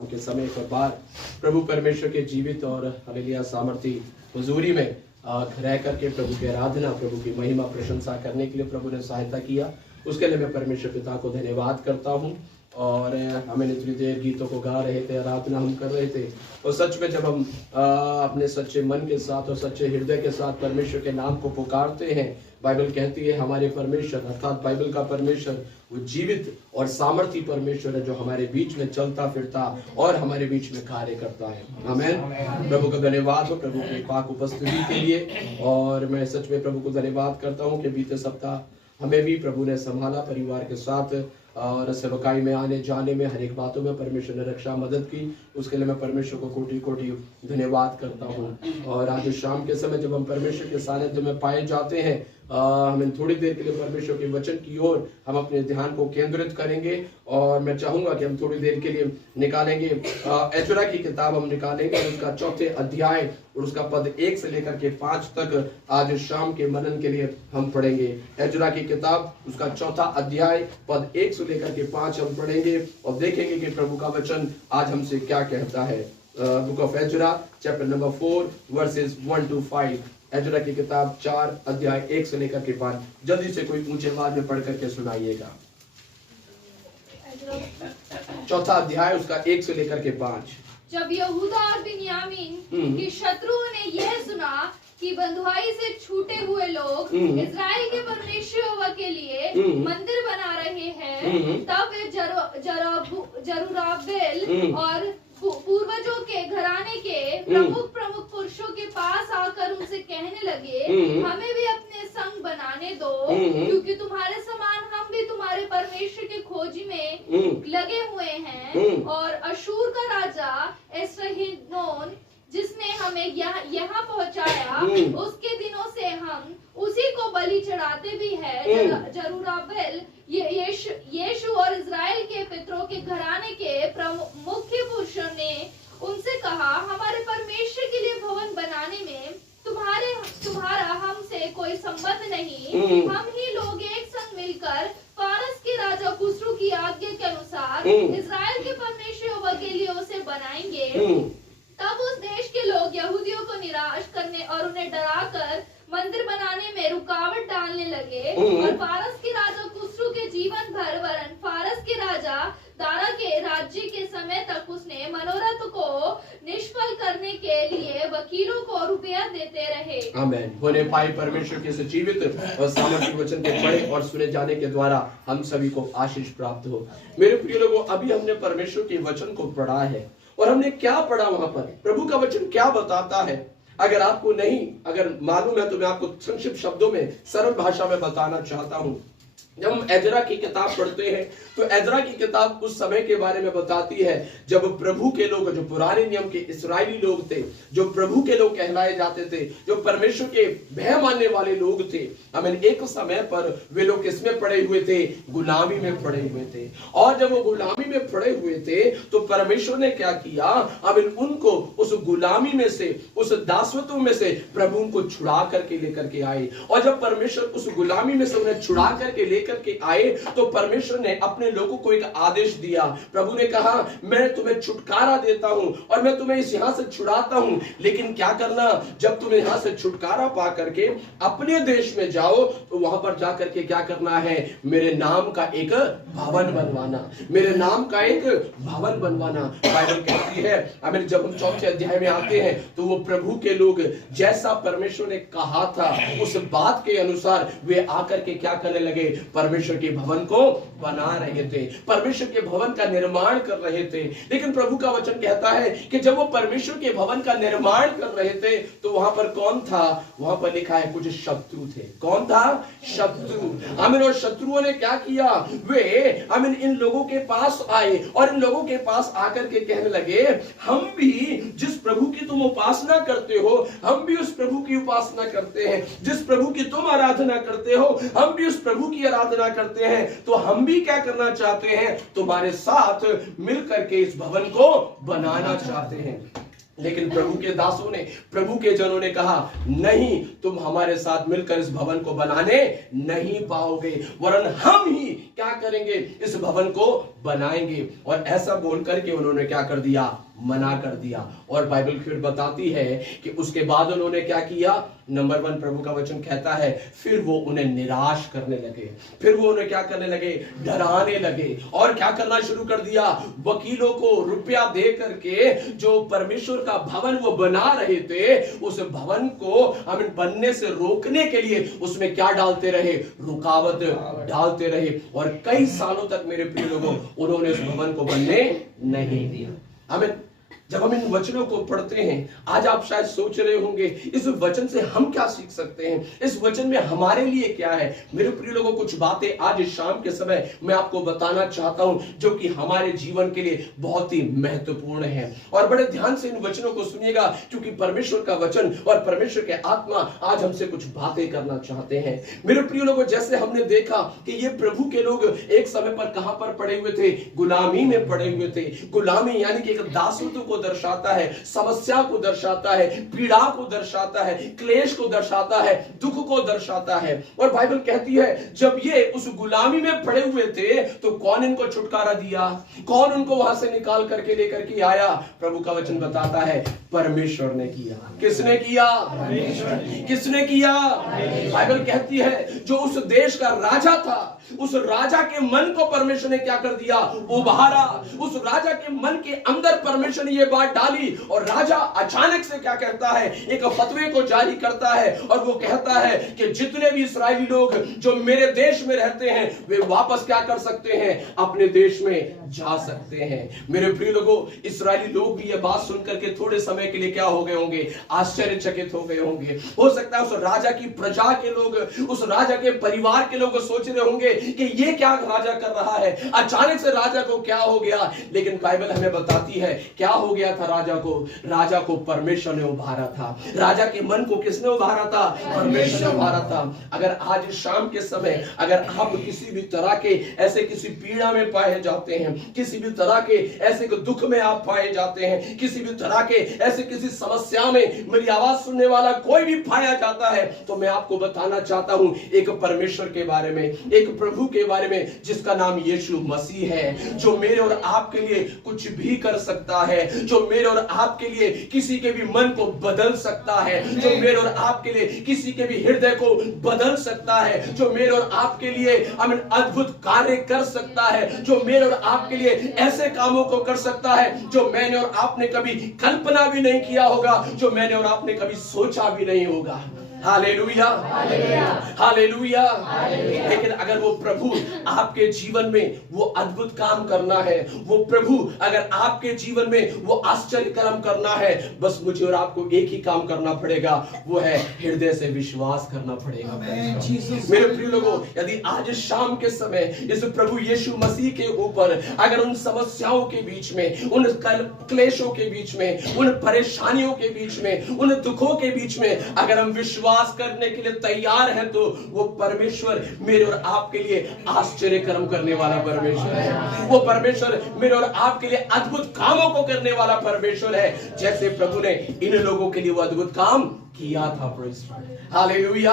के समय एक बार प्रभु परमेश्वर के जीवित और हालेलुया सामर्थी हुजूरी में रह करके प्रभु की आराधना, प्रभु की महिमा प्रशंसा करने के लिए प्रभु ने सहायता किया। उसके लिए मैं परमेश्वर पिता को धन्यवाद करता हूँ। और हमें इतनी देर गीतों को गा रहे थे, आराधना हम कर रहे थे, और सच में जब हम अपने सच्चे मन के साथ और सच्चे हृदय के साथ परमेश्वर के नाम को पुकारते हैं, बाइबल कहती है हमारे परमेश्वर अर्थात बाइबल का परमेश्वर वो जीवित और सामर्थी परमेश्वर है, जो हमारे बीच में चलता फिरता और हमारे बीच में कार्य करता है। आमीन। प्रभु का धन्यवाद हो प्रभु की पाक उपस्थिति के लिए। और मैं सच में प्रभु को धन्यवाद करता हूँ कि बीते सप्ताह हमें भी प्रभु ने संभाला, परिवार के साथ और सेवकाई में आने जाने में हर एक बातों में परमेश्वर ने रक्षा मदद की। उसके लिए मैं परमेश्वर को कोटि कोटि धन्यवाद करता हूँ। और आज शाम के समय जब हम परमेश्वर के सानिध्य में पाए जाते हैं, हमें थोड़ी देर के लिए परमेश्वर के वचन की ओर हम अपने ध्यान को केंद्रित करेंगे। और मैं चाहूंगा कि हम थोड़ी देर के लिए निकालेंगे एजरा की किताब हम निकालेंगे, उसका चौथे अध्याय और उसका पद 1 से लेकर के 5 तक आज शाम के मनन के लिए हम पढ़ेंगे। एजरा की किताब उसका चौथा अध्याय पद 1 से लेकर के 5 हम पढ़ेंगे और देखेंगे कि प्रभु का वचन आज हमसे क्या कहता है। Book of Ezra chapter number 4 versus 1 to 5। Ezra की किताब 4 अध्याय 1 से लेकर के 5। जल्दी से कोई ऊंचे आवाज में पढ़ करके सुनाइएगा। चौथा अध्याय उसका 1 से लेकर के 5। जब यहूदा और बिन्यामीन के शत्रुओं ने यह सुना कि बंधुआई से छूटे हुए लोग इस्राएल के परमेश्वर यहोवा के लिए मंदिर बना रहे हैं, तब वे जरुब्बाबेल और पूर्वजों के घराने के प्रमुख पुरुषों के पास आकर उनसे कहने लगे, हमें भी अपने संग बनाने दो, क्योंकि तुम्हारे समान हम भी तुम्हारे परमेश्वर के खोज में लगे हुए हैं। और अशूर का राजा एसरहीनोन जिसने हमें यहाँ पहुँचाया, उसके दिनों से हम उसी को बलि चढ़ाते भी है। जरुब्बाबेल यीशु और इस्राएल के पितरों के घराने के मुख्य पुरुषों ने उनसे कहा, हमारे परमेश्वर के लिए भवन बनाने में तुम्हारा हमसे कोई संबंध नहीं। हम ही लोग एक संग मिलकर फारस के राजा खुसरू की आज्ञा के अनुसार इस्राएल के परमेश्वर यहोवा के लिए उसे बनाएंगे। तब उस देश के लोग यहूदियों को निराश करने और उन्हें डराकर मंदिर बनाने में रुकावट डालने लगे। और फारस के राजा खुसरू के जीवन भर वरन फारस के राजा दारा के राज्य के समय तक उसने मनोरथ को निष्फल करने के लिए वकीलों को रुपया देते रहे। आमीन। होने पाए परमेश्वर के जीवित और सामर्थी वचन के पढ़े और सुने जाने के द्वारा हम सभी को आशीष प्राप्त हो। मेरे प्रिय लोगों, अभी हमने परमेश्वर के वचन को पढ़ा है और हमने क्या पढ़ा, वहां पर प्रभु का वचन क्या बताता है। अगर आपको अगर मालूम है तो मैं आपको संक्षिप्त शब्दों में सरल भाषा में बताना चाहता हूं। जब हम एजरा की किताब पढ़ते हैं तो एजरा की किताब उस समय के बारे में बताती है जब प्रभु के लोग, जो पुराने नियम के इस्राएली लोग थे, जो प्रभु के लोग कहलाए जाते थे, जो परमेश्वर के भय मानने वाले लोग थे, हमें एक समय पर वे लोग किसमें पड़े हुए थे? गुलामी में पड़े हुए थे। और जब वो गुलामी में पड़े हुए थे तो परमेश्वर ने क्या किया? हमें उनको उस गुलामी में से, उस दासत्व में से प्रभु उनको छुड़ा करके लेकर के आए। और जब परमेश्वर उस गुलामी में से उन्हें छुड़ा करके करके आए तो परमेश्वर ने अपने लोगों को एक आदेश दिया। प्रभु ने कहा, मैं तुम्हें छुटकारा देता हूं और मैं तुम्हें इस यहां से छुड़ाता हूं, लेकिन क्या करना? जब तुम यहां से छुटकारा पा करके अपने देश में जाओ तो वहां पर जाकर के क्या करना है? मेरे नाम का एक भवन बनवाना, मेरे नाम का एक भवन बनवाना। बाइबल कहती है, अगर जब हम चौथे अध्याय में आते हैं तो वो प्रभु के लोग जैसा परमेश्वर ने कहा था उस बात के अनुसार वे आकर के क्या करने लगे? परमेश्वर के भवन को बना रहे थे, परमेश्वर के भवन का निर्माण कर रहे थे। लेकिन प्रभु का वचन कहता है कि जब वो परमेश्वर के भवन का निर्माण कर रहे थे तो वहां पर कौन था? वहां पर लिखा है कुछ शत्रु थे। कौन था? शत्रु। आमीन। और शत्रुओं ने क्या किया? वे आमीन इन लोगों के पास आए और इन लोगों के पास आकर के कहने लगे, हम भी जिस प्रभु की तुम उपासना करते हो, हम भी उस प्रभु की उपासना करते हैं। जिस प्रभु की तुम आराधना करते हो, हम भी उस प्रभु की आराधना करते हैं। तो हम भी क्या करना चाहते हैं? तुम्हारे साथ मिलकर के इस भवन को बनाना चाहते हैं। लेकिन प्रभु के दासों ने, प्रभु के जनों ने कहा, नहीं, तुम हमारे साथ मिलकर इस भवन को बनाने नहीं पाओगे, वरन हम ही क्या करेंगे, इस भवन को बनाएंगे। और ऐसा बोल करके उन्होंने क्या कर दिया, मना कर दिया। और बाइबल फिर बताती है कि उसके बाद उन्होंने क्या किया। नंबर 1, प्रभु का वचन कहता है, फिर वो उन्हें निराश करने लगे, फिर वो उन्हें क्या करने लगे, डराने लगे। और क्या करना शुरू कर दिया, वकीलों को रुपया दे करके जो परमेश्वर का भवन वो बना रहे थे, उस भवन को हमें बनने से रोकने के लिए उसमें क्या डालते रहे, रुकावट डालते रहे। और कई सालों तक मेरे प्रिय लोगों, उन्होंने उस भवन को बनने नहीं दिया। हमें जब हम इन वचनों को पढ़ते हैं, आज आप शायद सोच रहे होंगे, इस वचन से हम क्या सीख सकते हैं, इस वचन में हमारे लिए क्या है। मेरे प्रिय लोगों, कुछ बातें आज शाम के समय मैं आपको बताना चाहता हूं, जो कि हमारे जीवन के लिए बहुत ही महत्वपूर्ण है। और बड़े ध्यान से इन वचनों को सुनिएगा, क्योंकि परमेश्वर का वचन और परमेश्वर के आत्मा आज हमसे कुछ बातें करना चाहते हैं। मेरे प्रिय लोगों, जैसे हमने देखा कि ये प्रभु के लोग एक समय पर कहां पर पड़े हुए थे, गुलामी में पड़े हुए थे। गुलामी यानी कि एक दासत्व को दर्शाता है, समस्या को दर्शाता है, पीड़ा को दर्शाता है, क्लेश को दर्शाता है, दुख को दर्शाता है। और बाइबल कहती है, जब ये उस गुलामी में पड़े हुए थे, तो कौन इनको छुटकारा दिया, कौन उनको वहां से निकाल करके लेकर के आया। प्रभु का वचन बताता है, परमेश्वर ने किया। किसने किया, किसने किया। बाइबल कहती है, जो उस देश का राजा था, उस राजा के मन को परमेश्वर ने क्या कर दिया, उभारा। उस राजा के मन के अंदर परमेश्वर ने ये बात डाली, और राजा अचानक से क्या करता है, एक फतवे को जारी करता है, और वो कहता है कि जितने भी इस्राएली लोग जो मेरे देश में रहते हैं, वे वापस क्या कर सकते हैं, अपने देश में जा सकते हैं। मेरे प्रिय लोगों, इस्राएली लोग भी ये बात सुनकर के थोड़े समय के लिए क्या हो गए होंगे, आश्चर्यचकित हो गए होंगे। हो सकता है उस राजा की प्रजा के लोग, उस राजा के परिवार के लोग सोच रहे होंगे कि ये क्या राजा कर रहा है, अचानक से राजा को क्या हो गया। लेकिन बाइबल हमें बताती है, क्या हो गया था राजा को। राजा को परमेश्वर ने उभारा था। राजा के मन को किसने उभारा था, परमेश्वर ने उभारा था। अगर आज शाम के समय अगर आप किसी भी तरह के ऐसे किसी पीड़ा में पाए जाते हैं, किसी भी तरह के ऐसे दुख में आप पाए जाते हैं, किसी भी तरह के ऐसे किसी समस्या में मेरी आवाज सुनने वाला कोई भी पाया जाता है, तो मैं आपको बताना चाहता हूं एक परमेश्वर के बारे में, एक प्रभु के बारे में, जिसका नाम यीशु मसीह है, जो मेरे और आपके लिए कुछ भी कर सकता है, जो मेरे और आपके लिए किसी के भी मन को बदल सकता है, जो मेरे और आपके लिए किसी के भी हृदय को बदल सकता है, जो मेरे और आपके लिए अद्भुत कार्य कर सकता है, जो मेरे और आपके लिए ऐसे कामों को कर सकता है जो मैंने और आपने कभी कल्पना भी नहीं किया होगा, जो मैंने और आपने कभी सोचा भी नहीं होगा। Hallelujah, hallelujah. लेकिन अगर वो प्रभु आपके जीवन में वो अद्भुत काम करना है, वो प्रभु अगर आपके जीवन में वो आश्चर्य कर्म करना है, बस मुझे और आपको एक ही काम करना पड़ेगा, वो है हृदय से विश्वास करना पड़ेगा। मेरे प्रिय लोगों, यदि आज शाम के समय इस प्रभु यीशु मसीह के ऊपर अगर उन समस्याओं के बीच में, उन क्लेशों के बीच में, उन परेशानियों के बीच में, उन दुखों के बीच में अगर हम विश्वास करने के लिए तैयार हैं, तो वो परमेश्वर मेरे और आपके लिए आश्चर्य कर्म करने वाला परमेश्वर है। वो परमेश्वर मेरे और आपके लिए अद्भुत कामों को करने वाला परमेश्वर है, जैसे प्रभु ने इन लोगों के लिए वो अद्भुत काम किया था। हालेलुया।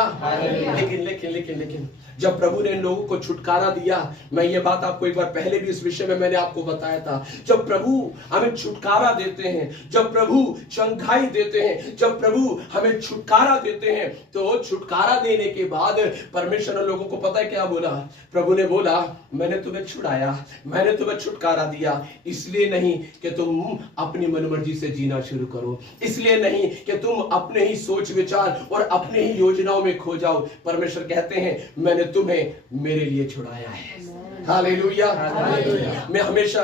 लेकिन जब प्रभु ने इन लोगों को छुटकारा दिया, मैं ये बात आपको एक बार पहले भी इस विषय में मैंने आपको बताया था, जब प्रभु हमें छुटकारा देते हैं, जब प्रभु चंगाई देते हैं, जब प्रभु हमें छुटकारा देते हैं, तो छुटकारा देने के बाद परमेश्वर ने लोगों को पता है क्या बोला। प्रभु ने बोला, मैंने तुम्हें छुड़ाया, मैंने तुम्हें छुटकारा दिया, इसलिए नहीं कि तुम अपनी मनमर्जी से जीना शुरू करो, इसलिए नहीं कि तुम अपने ही सोच विचार और अपने ही योजनाओं में खो जाओ। परमेश्वर कहते हैं, मैंने तुम्हें मेरे लिए छुड़ाया है। हालेलुया। मैं हमेशा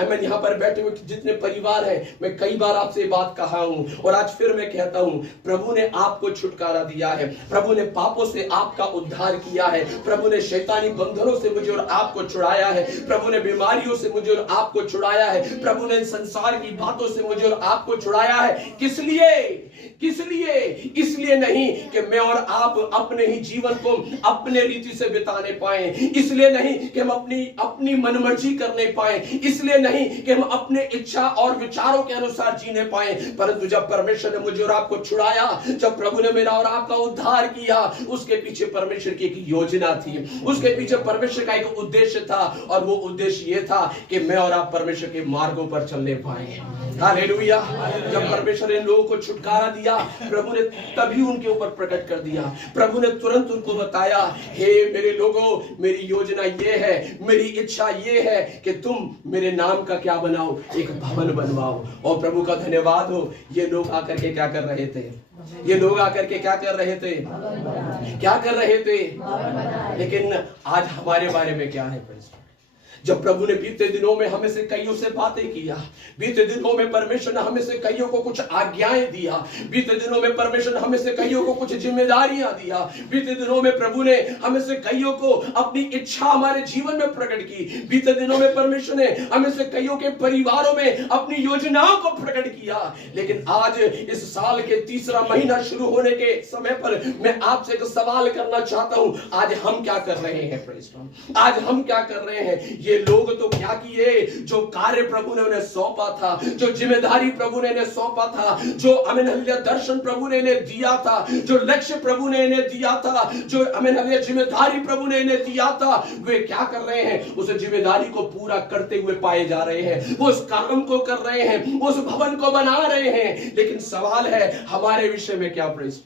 मैं यहाँ पर बैठे हुए जितने परिवार हैं, मैं कई बार आपसे बात कहा हूँ और आज फिर मैं कहता हूँ, प्रभु ने आपको छुटकारा दिया है, प्रभु ने पापों से आपका उद्धार किया है, प्रभु ने शैतानी बंधनों से मुझे और आपको छुड़ाया है, प्रभु ने बीमारियों से मुझे और आपको छुड़ाया है, प्रभु ने संसार की बातों से मुझे और आपको छुड़ाया है। किस लिए? इसलिए नहीं कि मैं और आप अपने ही जीवन को अपने रीति से बिताने पाए, इसलिए नहीं कि अपनी मनमर्जी करने पाए, इसलिए नहीं कि हम अपने इच्छा और विचारों के अनुसार जीने पाए, परंतु जब परमेश्वर ने मुझे और आपको छुड़ाया, जब प्रभु ने मेरा और आपका उद्धार किया, उसके पीछे परमेश्वर की एक योजना थी, उसके पीछे परमेश्वर का एक उद्देश्य था, और वो उद्देश्य ये था कि मैं और आप परमेश्वर के मार्गों पर चलने पाए। हालेलुया। जब परमेश्वर ने लोगों को छुटकारा दिया, प्रभु ने तभी उनके ऊपर प्रकट कर दिया। प्रभु ने तुरंत उनको बताया, हे मेरे लोगों, मेरी योजना ये है, मेरी इच्छा ये है कि तुम मेरे नाम का क्या बनाओ, एक भवन बनवाओ। और प्रभु का धन्यवाद हो, ये लोग आकर के क्या कर रहे थे? ये लोग आकर के क्या कर रहे थे? क्या कर रहे थे? लेकिन आज हमारे बारे में क्या है? जब प्रभु ने बीते दिनों में हमें से कईयों से बातें किया, बीते दिनों में परमेश्वर ने हमें से कईयों को कुछ आज्ञाएं दिया, बीते दिनों में परमेश्वर ने हमें से कईयों को कुछ जिम्मेदारियां दिया, बीते दिनों में प्रभु ने हमें से कईयों को अपनी इच्छा हमारे जीवन में प्रकट की, बीते दिनों में परमेश्वर ने हमें से कईयों के परिवारों में अपनी योजनाओं को प्रकट किया। लेकिन आज इस साल के तीसरा महीना शुरू होने के समय पर मैं आपसे एक सवाल करना चाहता हूं, आज हम क्या कर रहे हैं? Praise God. आज हम क्या कर रहे हैं? ये लोग तो क्या किए? जो कार्य प्रभु ने उन्हें सौंपा था, जो जिम्मेदारी प्रभु ने इन्हें सौंपा था, जो आमीन हालेलुया दर्शन प्रभु ने इन्हें दिया था, जो लक्ष्य प्रभु ने इन्हें दिया था, जो आमीन हालेलुया जिम्मेदारी प्रभु ने इन्हें दिया था, वे क्या कर रहे हैं? उस जिम्मेदारी को पूरा करते हुए पाए जा रहे हैं, वो उस काम को कर रहे हैं, उस भवन को बना रहे हैं। लेकिन सवाल है हमारे विषय में क्या? प्रेज़,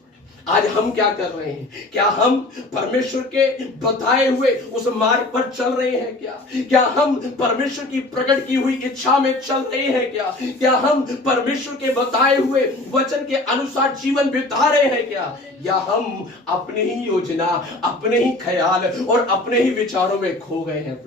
आज हम क्या कर रहे हैं? क्या हम परमेश्वर के बताए हुए उस मार्ग पर चल रहे हैं? क्या हम परमेश्वर की प्रकट की हुई इच्छा में चल रहे हैं? क्या हम परमेश्वर के बताए हुए वचन के अनुसार जीवन बिता रहे हैं? या हम अपनी ही योजना, अपने ही ख्याल और अपने ही विचारों में खो गए हैं?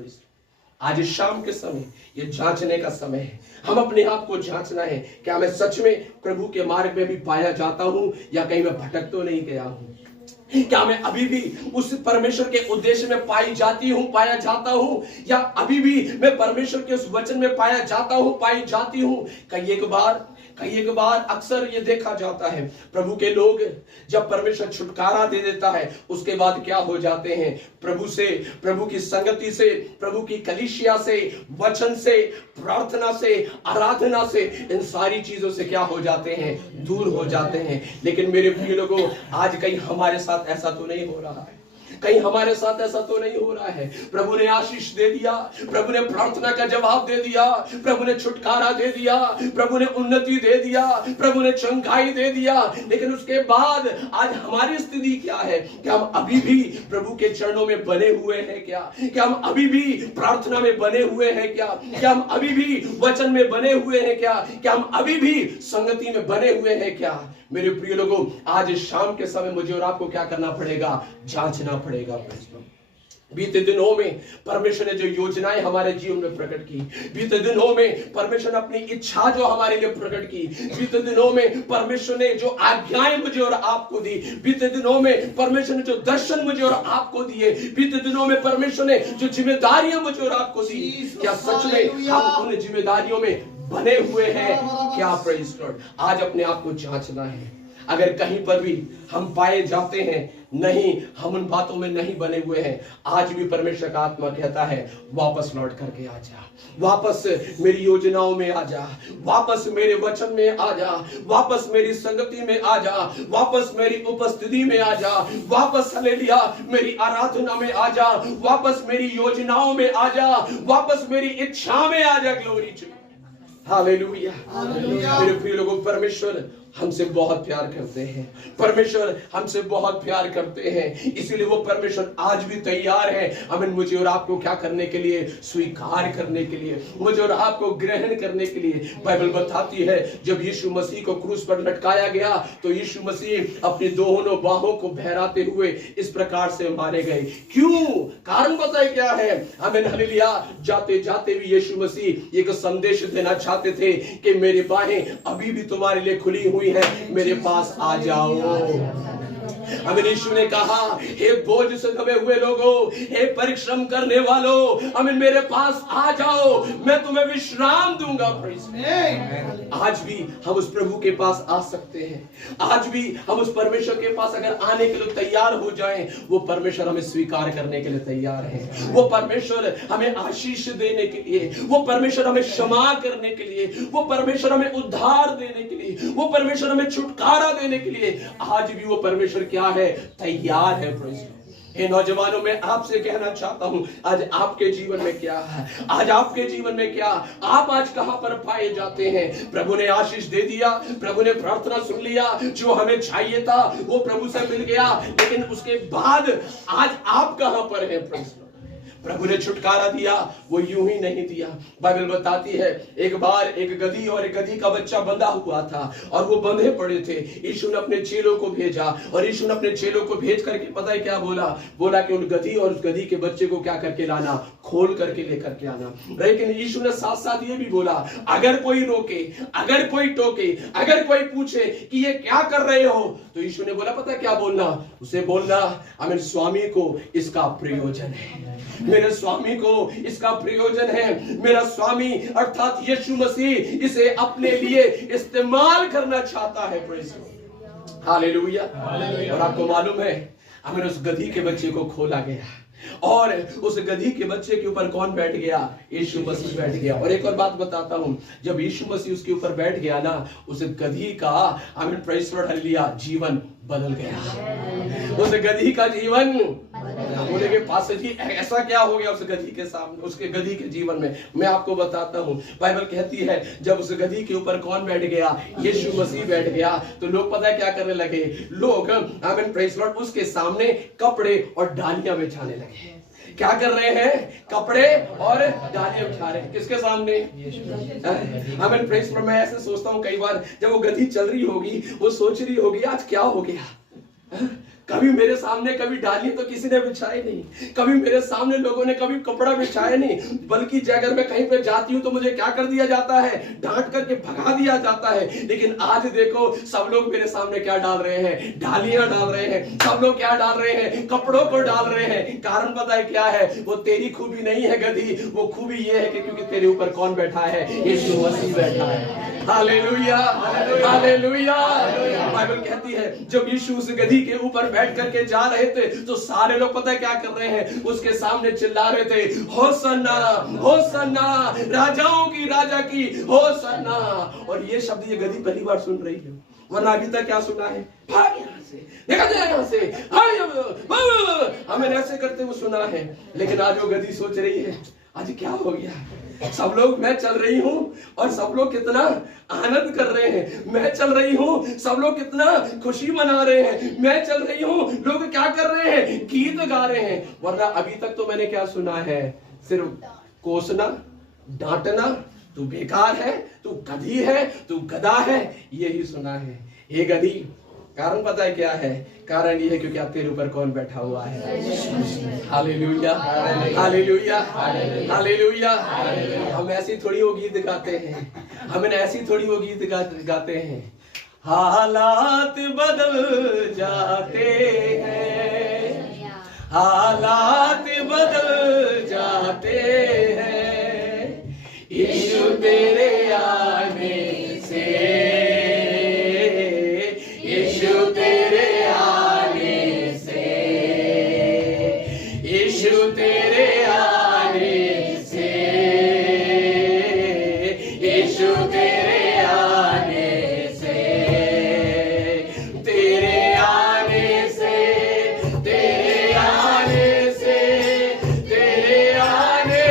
आज शाम के समय ये जांचने का समय है। हम अपने आप को जांचना है, क्या मैं सच में प्रभु के मार्ग में भी पाया जाता हूं, या कहीं मैं भटक तो नहीं गया हूं? क्या मैं अभी भी उस परमेश्वर के उद्देश्य में पाया जाता हूं, या अभी भी मैं परमेश्वर के उस वचन में पाया जाता हूं, पाई जाती हूं? कई एक बार अक्सर ये देखा जाता है, प्रभु के लोग जब परमेश्वर छुटकारा दे देता है, उसके बाद क्या हो जाते हैं? प्रभु की संगति से, प्रभु की कलीसिया से, वचन से, प्रार्थना से, आराधना से, इन सारी चीजों से क्या हो जाते हैं? दूर हो जाते हैं। लेकिन मेरे प्रिय लोगों, आज कहीं हमारे साथ ऐसा तो नहीं हो रहा है, कहीं हमारे साथ ऐसा तो नहीं हो रहा है। प्रभु ने आशीष दे दिया, प्रभु ने प्रार्थना का जवाब दे दिया, प्रभु ने छुटकारा दे दिया, प्रभु ने उन्नति दे दिया, प्रभु ने चंगाई दे दिया, लेकिन उसके बाद आज हमारी स्थिति क्या है? क्या हम अभी भी प्रभु के चरणों में बने हुए हैं? क्या हम अभी भी प्रार्थना में बने हुए हैं? क्या हम अभी भी वचन में बने हुए हैं? क्या हम अभी भी संगति में बने हुए हैं? क्या मेरे प्रिय लोगों, आज शाम के समय मुझे और आपको क्या करना पड़ेगा? जांचना पड़ेगा। बीते दिनों में परमेश्वर ने जो योजनाएं हमारे जीवन में प्रकट की, बीते दिनों में परमेश्वर ने अपनी इच्छा जो हमारे लिए प्रकट की, बीते दिनों में परमेश्वर ने जो आज्ञाएं मुझे और आपको दी, बीते दिनों में परमेश्वर ने जो दर्शन मुझे और आपको दिए, बीते दिनों में परमेश्वर ने जो जिम्मेदारियां मुझे और आपको दी, क्या सच में हम उन जिम्मेदारियों में बने हुए हैं? क्या? Praise God. आज अपने आप को जांचना है। अगर कहीं पर भी हम पाए जाते हैं नहीं, हम उन बातों में नहीं बने हुए हैं, आज भी परमेश्वर का आत्मा कहता है, वापस लौट करके आ जा, वापस मेरी योजनाओं में आ जा, वापस मेरे वचन में आ जा, वापस मेरी संगति में आ जा, वापस मेरी उपस्थिति में आ जा, वापस हालेलुया मेरी आराधना में आ जा, वापस मेरी योजनाओं में आ जा, वापस मेरी इच्छा में आ जा। Glory to hallelujah. मेरे प्रिय लोगों, परमेश्वर हमसे बहुत प्यार करते हैं, परमेश्वर हमसे बहुत प्यार करते हैं, इसीलिए वो परमेश्वर आज भी तैयार है हमें, मुझे और आपको क्या करने के लिए? स्वीकार करने के लिए, मुझे और आपको ग्रहण करने के लिए। बाइबल बताती है जब यीशु मसीह को क्रूस पर लटकाया गया तो यीशु मसीह अपनी दोनों बाहों को बहराते हुए इस प्रकार से मारे गए। क्यों? कारण बताए क्या है? आमीन हालेलुया। जाते जाते भी यीशु मसीह एक संदेश देना चाहते थे कि मेरी बाहें अभी भी तुम्हारे लिए खुली हुई है, मेरे पास आ जाओ। हमें यीशु ने कहा, हे बोझ से दबे हुए लोगों, हे परिश्रम करने वालों, हमें मेरे पास आ जाओ, मैं तुम्हें विश्राम दूंगा। आज भी हम उस प्रभु के पास आ सकते हैं। आज भी हम उस परमेश्वर के पास अगर आने के लिए तैयार हो जाएं, वो परमेश्वर हमें स्वीकार करने के लिए तैयार है। वो परमेश्वर हमें आशीष देने के लिए, वो परमेश्वर हमें क्षमा करने के लिए, वो परमेश्वर हमें उद्धार देने के लिए, वो परमेश्वर हमें छुटकारा देने के लिए आज भी वो परमेश्वर क्या है, तैयार है। हे नौजवानों, मैं आपसे कहना चाहता हूं, आज आपके जीवन में क्या है, आज आपके जीवन में क्या, आप आज कहां पर पाए जाते हैं? प्रभु ने आशीष दे दिया, प्रभु ने प्रार्थना सुन लिया, जो हमें चाहिए था वो प्रभु से मिल गया, लेकिन उसके बाद आज आप कहां पर हैं? प्रभु ने छुटकारा दिया, वो यूं ही नहीं दिया। बाइबल बताती है, एक बार एक गधी और एक गधी का बच्चा बंधा हुआ था और वो बंधे पड़े थे। यीशु ने अपने चेलों को भेजा और यीशु ने अपने चेलों को भेज करके पता है क्या बोला? बोला कि उन गधी और उस गधी के बच्चे को क्या करके लाना, खोल करके लेकर के आना। लेकिन यीशु ने साथ साथ ये भी बोला, अगर कोई रोके, अगर कोई टोके, अगर कोई पूछे कि ये क्या कर रहे हो, तो यीशु ने बोला पता क्या बोलना? उसे बोलना, मेरे स्वामी को इसका प्रयोजन है, मेरे स्वामी को इसका प्रयोजन है। मेरा स्वामी अर्थात यीशु मसीह इसे अपने लिए इस्तेमाल करना चाहता है। हालेलुया। और आपको मालूम है, हमें उस गधी के बच्चे को खोला गया और उस गधी के बच्चे के ऊपर कौन बैठ गया? यीशु मसीह बैठ गया। और एक और बात बताता हूं, जब यीशु मसीह उसके ऊपर बैठ गया ना, उस गधी का आमीन प्रेज़ लॉर्ड हालेलुया जीवन बदल गया। उस गधी का जीवन बोले के पास जी ऐसा क्या हो गया उस गधी के सामने, उसके गधी के जीवन में? मैं आपको बताता हूं, बाइबल कहती है जब उस गधी के ऊपर कौन बैठ गया? यीशु मसीह बैठ गया। तो लोग पता है क्या करने लगे? लोग आमीन प्रेज़ लॉर्ड उसके सामने कपड़े और डालियां बिछाने लगे। क्या कर रहे हैं? कपड़े और डालियां बिछा रहे हैं। किसके सामने? आमीन प्रेज़ लॉर्ड। मैं ऐसे सोचता हूं कई बार, जब वो गधी चल रही होगी, वो सोच रही होगी आज क्या हो गया, कभी मेरे सामने कभी डाली तो किसी ने बिछाई नहीं, कभी मेरे सामने लोगों ने कभी कपड़ा बिछाया नहीं, बल्कि अगर मैं कहीं पे जाती हूँ तो मुझे क्या कर दिया जाता है? डांट करके भगा दिया जाता है। लेकिन आज देखो सब लोग मेरे सामने क्या डाल रहे हैं? डालियां डाल रहे हैं। सब लोग क्या डाल रहे हैं? कपड़ों को डाल रहे हैं। कारण पता है क्या है? वो तेरी खूबी नहीं है गधी, वो खूबी ये है कि क्योंकि तेरे ऊपर कौन बैठा है? यीशु मसीह बैठा है। Hallelujah, hallelujah. बाइबल कहती है जब यीशु उस गधी के ऊपर बैठ करके जा रहे थे तो सारे लोग पता है क्या कर रहे हैं? उसके सामने चिल्ला रहे थे, होसन्ना, होसन्ना, राजाओं की राजा की होसन्ना। और ये शब्द ये गधी पहली बार सुन रही है, वरना अभी तक क्या सुना है? भाग यहाँ से, निकल जाए यहाँ से, हमें ऐसे करते हुए सुना है। लेकिन आज वो गधी सोच रही है आज क्या हो गया? सब लोग, मैं चल रही हूं और सब लोग कितना आनंद कर रहे हैं, मैं चल रही हूं सब लोग कितना खुशी मना रहे हैं, मैं चल रही हूं लोग क्या कर रहे हैं? गीत गा रहे हैं। वरना अभी तक तो मैंने क्या सुना है? सिर्फ कोसना, डांटना, तू बेकार है, तू गधी है, तू गधा है, यही सुना है। ये गधी, कारण पता है क्या है? कारण ये है क्योंकि आप तेरे ऊपर कौन बैठा हुआ है? Hallelujah, hallelujah, hallelujah. हम ऐसी थोड़ी वो गीत गाते हैं, हम ऐसी थोड़ी वो गीत गाते हैं, हालात बदल जाते हैं, हालात बदल जाते हैं, यीशु तेरे आने से, यीशु तेरे आने से, यीशु तेरे आने से, यीशु तेरे आने से, तेरे आने से, तेरे आने से, तेरे आने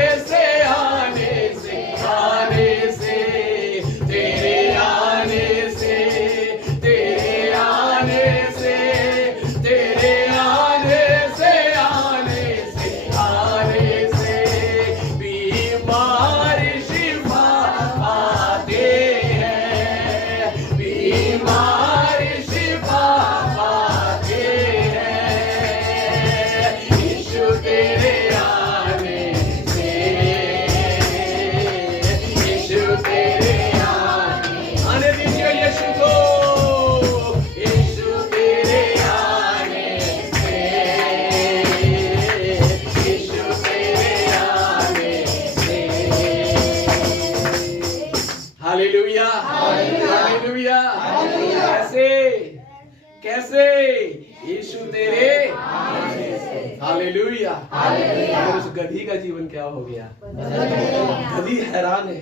हालेलुया, हालेलुया। कैसे यीशु तेरे हालेलुया। उस गधी का जीवन क्या हो गया? गधी हैरान है,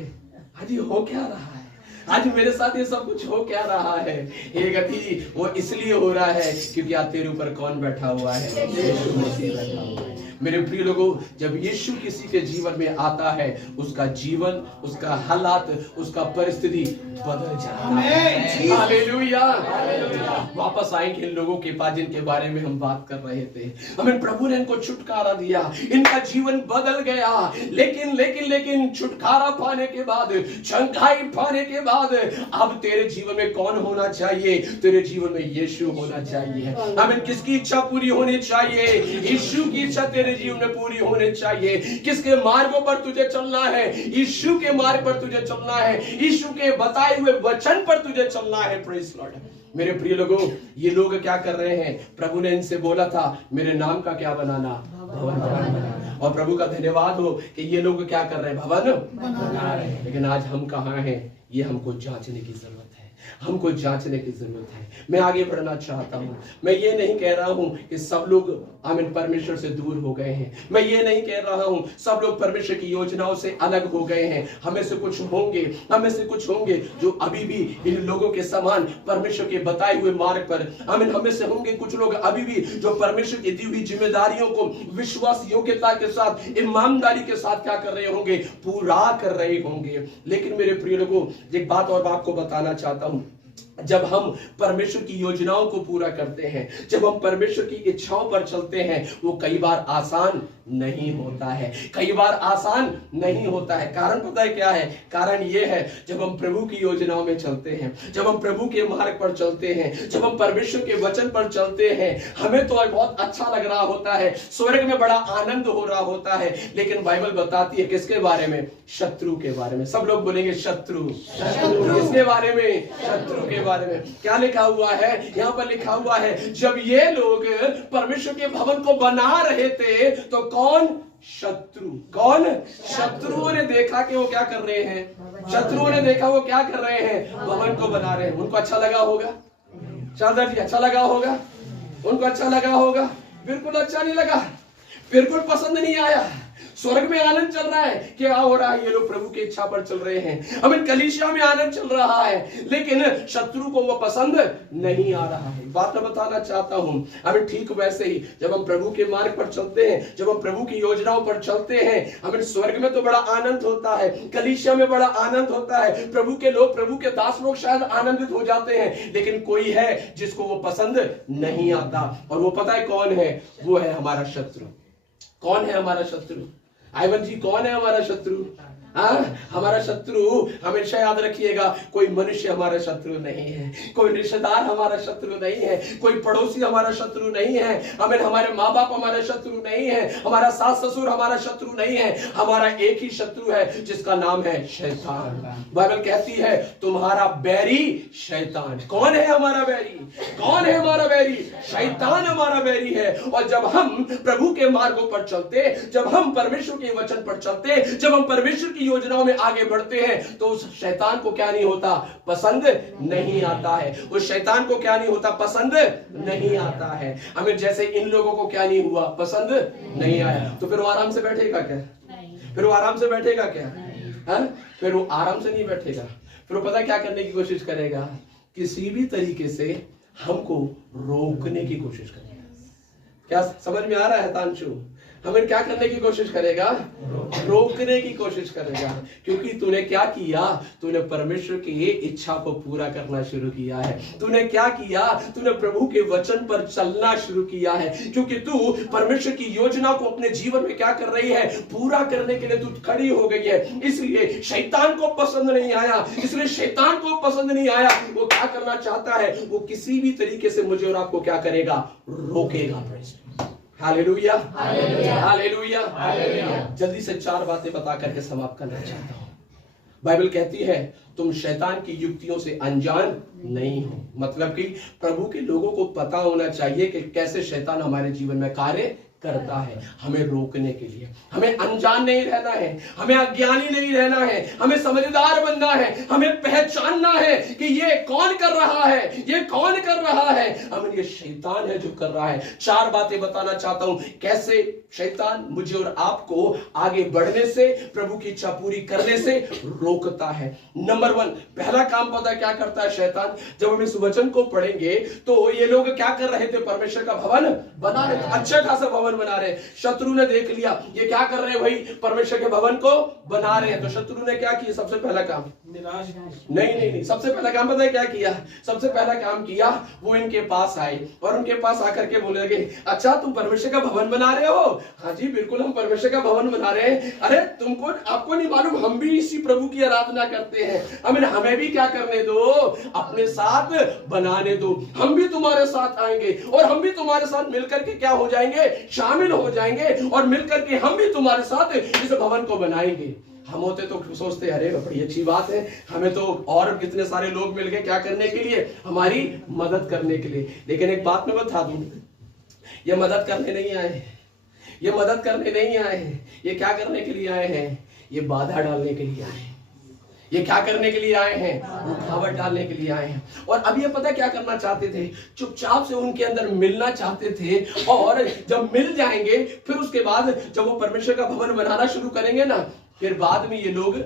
आज ये हो क्या रहा है, आज मेरे साथ ये सब कुछ हो क्या रहा है। ये गति वो इसलिए हो रहा है क्योंकि आज तेरे ऊपर कौन बैठा हुआ है? यीशु मसीह बैठा हुआ है। मेरे प्रिय लोगों, जब यीशु किसी के जीवन में आता है, उसका जीवन, उसका हालात, उसका परिस्थिति बदल जाता है। हालेलुया। वापस आएंगे इन लोगों के पास जिनके बारे में हम बात कर रहे थे। हमें प्रभु ने इनको छुटकारा दिया, इनका जीवन बदल गया। लेकिन छुटकारा पाने के बाद, चंगाई पाने के बाद अब तेरे जीवन में कौन होना चाहिए? तेरे जीवन में यीशु होना चाहिए। हमें किसकी इच्छा पूरी होनी चाहिए? यीशु की इच्छा तेरे जीवन में पूरी होनी चाहिए। किसके मार्गों पर तुझे चलना है? यीशु के मार्ग पर तुझे चलना है, यीशु के बताए हुए वचन पर तुझे चलना है। Praise Lord. मेरे प्रिय लोगों, ये लोग क्या कर रहे हैं? प्रभु ने इनसे बोला था मेरे नाम का क्या बनाना? भवन बनाना। और प्रभु का धन्यवाद हो कि ये लोग क्या कर रहे हैं? भवन बना रहे हैं। लेकिन आज हम कहाँ हैं? ये हमको जांचने की जरूरत है, हमको जांचने की जरूरत है। मैं आगे बढ़ना चाहता हूं। मैं ये नहीं कह रहा हूं कि सब लोग आमीन परमेश्वर से दूर हो गए हैं। मैं ये नहीं कह रहा हूं सब लोग परमेश्वर की योजनाओं से अलग हो गए हैं। हमें से कुछ होंगे जो अभी भी इन लोगों के समान परमेश्वर के बताए हुए मार्ग पर, आमीन, हमें से होंगे कुछ लोग अभी भी जो परमेश्वर की दी हुई जिम्मेदारियों को विश्वास योग्यता के साथ, ईमानदारी के साथ क्या कर रहे होंगे? पूरा कर रहे होंगे। लेकिन मेरे प्रिय लोगों, एक बात और आपको बताना चाहता हूं। जब हम परमेश्वर की योजनाओं को पूरा करते हैं, जब हम परमेश्वर की इच्छाओं पर चलते हैं, वो कई बार आसान नहीं होता है, कई बार आसान नहीं होता है। कारण पता है क्या है? कारण ये है, जब हम प्रभु की योजनाओं में चलते हैं, जब हम प्रभु के मार्ग पर चलते हैं, जब हम परमेश्वर के वचन पर चलते हैं, हमें तो बहुत अच्छा लग रहा होता है, स्वर्ग में बड़ा आनंद हो रहा होता है। लेकिन बाइबल बताती है किसके बारे में? शत्रु के बारे में। सब लोग बोलेंगे शत्रु। किसके बारे में? शत्रु के बारे में। क्या लिखा हुआ है? यहाँ पर लिखा हुआ है, जब ये लोग परमेश्वर के भवन को बना रहे थे तो कौन? शत्रुओं ने देखा कि वो क्या कर रहे हैं? शत्रुओं ने देखा वो क्या कर रहे हैं? भवन को बना रहे हैं। उनको अच्छा लगा होगा? शारदा जी, अच्छा लगा होगा? उनको अच्छा लगा होगा? बिल्कुल अच्छा नहीं लगा, बिल्कुल पसंद नहीं आया। स्वर्ग में आनंद चल रहा है, क्या हो रहा है? ये लोग प्रभु की इच्छा पर चल रहे हैं। हमें कलीसिया में आनंद चल रहा है, लेकिन शत्रु को वो पसंद नहीं आ रहा है। बात मैं बताना चाहता हूं, हमें ठीक वैसे ही जब हम प्रभु के मार्ग पर चलते हैं, जब हम प्रभु की योजनाओं पर चलते हैं, हमें स्वर्ग में तो बड़ा आनंद होता है, कलीसिया में बड़ा आनंद होता है, प्रभु के लोग, प्रभु के दास लोग शायद आनंदित हो जाते हैं। लेकिन कोई है जिसको वो पसंद नहीं आता, और वो पता है कौन है? वो है हमारा शत्रु। कौन है हमारा शत्रु? आइवन जी, कौन है हमारा शत्रु? हमारा शत्रु, हमेशा याद रखिएगा, कोई मनुष्य हमारा शत्रु नहीं है, कोई रिश्तेदार हमारा शत्रु नहीं है, कोई पड़ोसी हमारा शत्रु नहीं है, हमारे माँ बाप हमारा शत्रु नहीं है, हमारा सास ससुर हमारा शत्रु नहीं है। हमारा एक ही शत्रु है जिसका नाम है शैतान। बाइबल कहती है तुम्हारा बैरी शैतान। कौन है हमारा बैरी? कौन है हमारा बैरी? शैतान हमारा बैरी है। और जब हम प्रभु के मार्गों पर चलते, जब हम परमेश्वर के वचन पर चलते, जब हम परमेश्वर की योजनाओं में आगे बढ़ते हैं, तो उस शैतान को क्या नहीं होता? पसंद नहीं आता है। उस शैतान को क्या नहीं होता? पसंद नहीं आता है। हमें जैसे इन लोगों को क्या नहीं हुआ? पसंद नहीं आया। तो फिर वो आराम से बैठेगा क्या? फिर वो आराम से बैठेगा क्या? फिर वो आराम से नहीं बैठेगा। फिर वो पता क्या करने की कोशिश करेगा? किसी भी तरीके से हमको रोकने की कोशिश करेगा। क्या समझ में आ रहा है तांशु? हमें क्या करने की कोशिश करेगा? रोकने की कोशिश करेगा। क्योंकि तूने क्या किया? तूने परमेश्वर की इच्छा को पूरा करना शुरू किया है। तूने क्या किया? तूने प्रभु के वचन पर चलना शुरू किया है। क्योंकि तू परमेश्वर की योजना को अपने जीवन में क्या कर रही है? पूरा करने के लिए तू खड़ी हो गई है। इसलिए शैतान को पसंद नहीं आया, इसलिए शैतान को पसंद नहीं आया। वो क्या करना चाहता है? वो किसी भी तरीके से मुझे और आपको क्या करेगा? रोकेगा। Hallelujah, hallelujah, hallelujah, hallelujah. जल्दी से 4 बातें बता करके समाप्त करना चाहता हूं। बाइबल कहती है तुम शैतान की युक्तियों से अनजान नहीं हो। मतलब कि प्रभु के लोगों को पता होना चाहिए कि कैसे शैतान हमारे जीवन में कार्य करता है हमें रोकने के लिए। हमें अनजान नहीं रहना है, हमें अज्ञानी नहीं रहना है, हमें समझदार बनना है, हमें पहचानना है कि ये कौन कर रहा है, ये कौन कर रहा है। हमें ये शैतान है जो कर रहा है। 4 बातें बताना चाहता हूं कैसे शैतान मुझे और आपको आगे बढ़ने से, प्रभु की इच्छा पूरी करने से रोकता है। नंबर 1, पहला काम पता क्या करता है शैतान। जब हम इस वचन को पढ़ेंगे तो ये लोग क्या कर रहे थे, परमेश्वर का भवन बना रहे थे, अच्छा खासा भवन बना रहे। शत्रु ने देख लिया ये क्या कर रहे हैं भाई, परमेश्वर के भवन को बना रहे हैं। तो शत्रु ने क्या किया, सबसे पहला काम निराश नहीं, सबसे पहला काम पता है क्या किया, सबसे पहला काम किया वो इनके पास आए और उनके पास आकर के बोले लगे, अच्छा तुम परमेश्वर का भवन बना रहे हो? हाँ जी बिल्कुल हम परमेश्वर का भवन बना रहे हैं। अरे तुमको आपको नहीं मालूम हम भी इसी प्रभु की आराधना करते हैं, हमें भी क्या करने दो, अपने साथ बनाने दो, हम भी तुम्हारे साथ आएंगे और हम भी तुम्हारे साथ मिलकर के क्या हो जाएंगे, शामिल हो जाएंगे और मिलकर के हम भी तुम्हारे साथ इस भवन को बनाएंगे। हम होते तो सोचते अरे बड़ी अच्छी बात है, हमें तो और कितने सारे लोग मिल गए क्या करने के लिए, हमारी मदद करने के लिए। लेकिन एक बात मैं बता दूं, ये मदद करने नहीं आए, ये मदद करने नहीं आए हैं, ये क्या करने के लिए आए हैं, ये बाधा डालने के लिए आए हैं। ये क्या करने के लिए आए हैं, रुकावट डालने के लिए आए हैं। और अब ये पता क्या करना चाहते थे, चुपचाप से उनके अंदर मिलना चाहते थे और जब मिल जाएंगे फिर उसके बाद जब वो परमेश्वर का भवन बनाना शुरू करेंगे ना, फिर बाद में ये लोग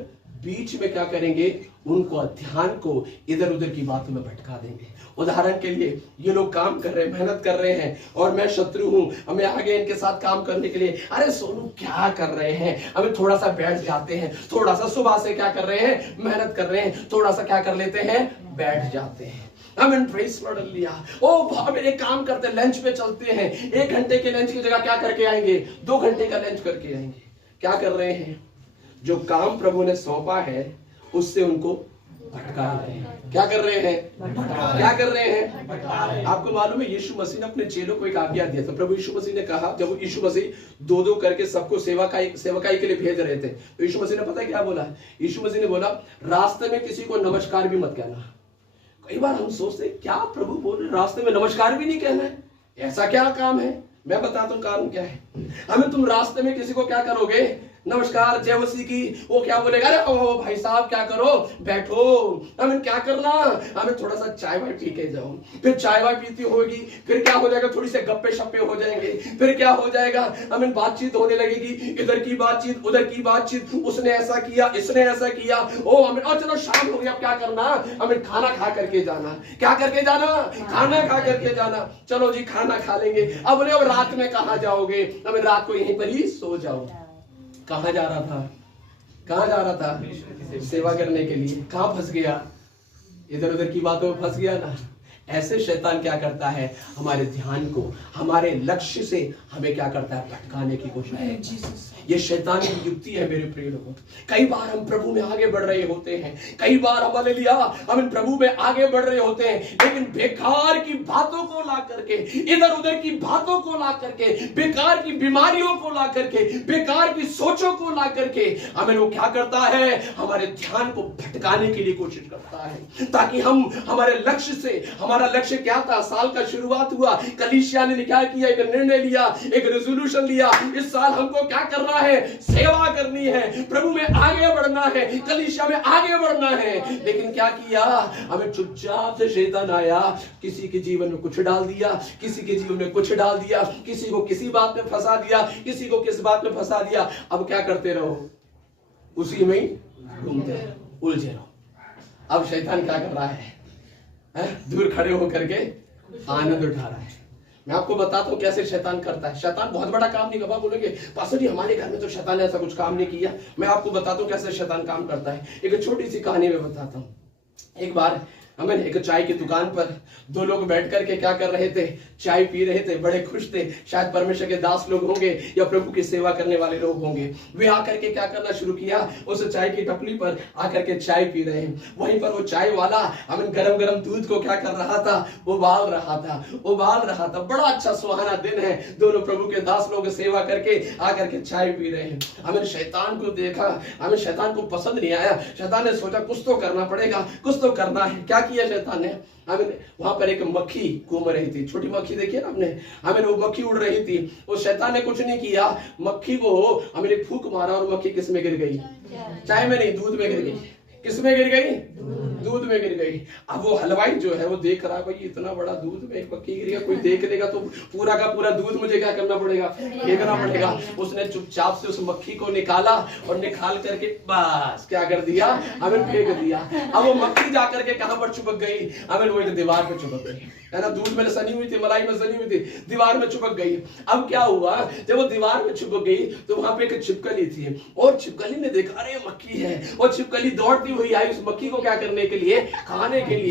बीच में क्या करेंगे, उनको ध्यान को इधर उधर की बातों में भटका देंगे। उदाहरण के लिए ये लोग काम कर रहे हैं, मेहनत कर रहे हैं और मैं शत्रु हूं, हमें आगे इनके साथ काम करने के लिए, अरे सोनू क्या कर रहे हैं, हमें थोड़ा सा बैठ जाते हैं, थोड़ा सा सुबह से क्या कर रहे हैं, मेहनत कर रहे हैं, थोड़ा सा क्या कर लेते हैं, बैठ जाते हैं। हमें प्रेस पढ़ लिया, ओ हम एक काम करते हैं, लंच पे चलते हैं, 1 घंटे के लंच की जगह क्या करके आएंगे, 2 घंटे का लंच करके आएंगे। क्या कर रहे हैं, जो काम प्रभु ने सौंपा है उससे उनको भटका रहे हैं। क्या कर रहे हैं, क्या कर रहे हैं। आपको मालूम है यीशु मसीह ने अपने चेलों को एक आज्ञा दिया था। प्रभु यीशु मसीह ने कहा, जब यीशु मसीह 2-2 करके सबको सेवकाई के लिए भेज रहे थे, तो यीशु मसीह ने पता है क्या बोला, यीशु मसीह ने बोला रास्ते में किसी को नमस्कार भी मत कहना। कई बार हम सोचते क्या प्रभु बोल रहे, रास्ते में नमस्कार भी नहीं कहना है, ऐसा क्या काम है। मैं बताता हूं काम क्या है। हमें तुम रास्ते में किसी को क्या करोगे, नमस्कार जय मसीह की, वो क्या बोलेगा, अरे ओ भाई साहब क्या करो, बैठो, हमें क्या करना, हमें थोड़ा सा चाय वाय पी के जाओ। फिर चाय वाय पीती होगी, फिर क्या हो जाएगा, थोड़ी से गप्पे शप्पे हो जाएंगे, फिर क्या हो जाएगा, हमें बातचीत होने लगेगी, इधर की बातचीत उधर की बातचीत, उसने ऐसा किया इसने ऐसा किया, ओ हमें और चलो शाम हो गई, अब क्या करना, हमें खाना खा करके जाना। क्या करके जाना, खाना खा करके जाना। चलो जी खाना खा लेंगे, अब बोले अब रात में कहाँ जाओगे, हमें रात को यहीं पर ही सो जाओ। कहां जा रहा था, कहां जा रहा था, सेवा करने के लिए। कहां फंस गया, इधर उधर की बातों में फंस गया ना। ऐसे शैतान क्या करता है, हमारे ध्यान को हमारे लक्ष्य से हमें क्या करता है, भटकाने की कोशिश है। ये शैतान की युक्ति है मेरे प्रिय लोगों। कई बार हम प्रभु में आगे बढ़ रहे होते हैं, कई बार हमारे लिए हम प्रभु में आगे बढ़ रहे होते हैं, लेकिन बेकार की बातों को ला करके, इधर उधर की बातों को ला करके, बेकार की बीमारियों को ला करके, बेकार की सोचों को ला करके हमें वो क्या करता है, हमारे ध्यान को भटकाने के लिए कोशिश करता है, ताकि हम हमारे लक्ष्य से, हमारा लक्ष्य क्या था, साल का शुरुआत हुआ, कलीसिया ने क्या किया, एक निर्णय लिया, एक रेजोल्यूशन लिया, इस साल हमको क्या करना है, सेवा करनी है, प्रभु में आगे बढ़ना है, कलीसिया में आगे बढ़ना है। लेकिन क्या किया, हमें चुपचाप से शैतान आया, किसी के जीवन में कुछ डाल दिया, किसी के जीवन में कुछ डाल दिया, किसी को किसी बात में फंसा दिया, किसी को किस बात में फंसा दिया। अब क्या करते रहो, उसी में ही घूमते उलझे रहो। अब शैतान क्या कर रहा है, दूर खड़े होकर के आनंद उठा रहा है। मैं आपको बताता हूँ कैसे शैतान करता है। शैतान बहुत बड़ा काम नहीं करता, बोलेंगे पास्टर जी हमारे घर में तो शैतान ने ऐसा कुछ काम नहीं किया। मैं आपको बताता हूँ कैसे शैतान काम करता है। एक छोटी सी कहानी में बताता हूँ। एक बार हमें एक चाय की दुकान पर 2 लोग बैठ करके क्या कर रहे थे, चाय पी रहे थे, बड़े खुश थे। शायद परमेश्वर के दास लोग होंगे या प्रभु की सेवा करने वाले लोग होंगे। वे आकर के क्या करना शुरू किया, उस चाय की टपली पर आकर के चाय पी रहे हैं। वहीं पर वो चाय वाला हमें गरम गरम दूध को क्या कर रहा था, उबाल रहा था। बड़ा अच्छा सुहाना दिन है, दोनों प्रभु के दास लोग सेवा करके आकर के चाय पी रहे हैं। हमें शैतान को देखा, हमें शैतान को पसंद नहीं आया। शैतान ने सोचा कुछ तो करना पड़ेगा, कुछ तो करना है। क्या किया शैतान ने, हमें वहां पर एक मक्खी घूम रही थी, छोटी मक्खी देखिए ना आपने, हमें वो मक्खी उड़ रही थी, वो शैतान ने कुछ नहीं किया, मक्खी को हमें एक फूंक मारा और मक्खी किस में गिर गई? चाय में नहीं, दूध में गिर गई। किस में गिर गई? दूध में गिर गई। अब वो हलवाई जो है वो देख रहा है, भाई इतना बड़ा दूध में एक मक्खी गिर गया, कोई देख लेगा तो पूरा का पूरा दूध मुझे क्या करना पड़ेगा? फेंकना पड़ेगा। उसने चुपचाप से उस मक्खी को निकाला और निकाल करके बस क्या कर दिया? हमें फेंक दिया। अब वो मक्खी जाकर के कहां पर चिपक गई? हमें वो एक दीवार पे चिपक गई, है ना, दूध में सनी हुई थी, मलाई में सनी हुई थी, दीवार में चिपक गई। अब क्या हुआ, जब वो दीवार में चिपक गई तो वहां पे एक छिपकली थी, और छिपकली ने देखा अरे मक्खी है, और छिपकली दौड़ती हुई आई उस मक्खी को क्या करने के लिए? खाने के लिए।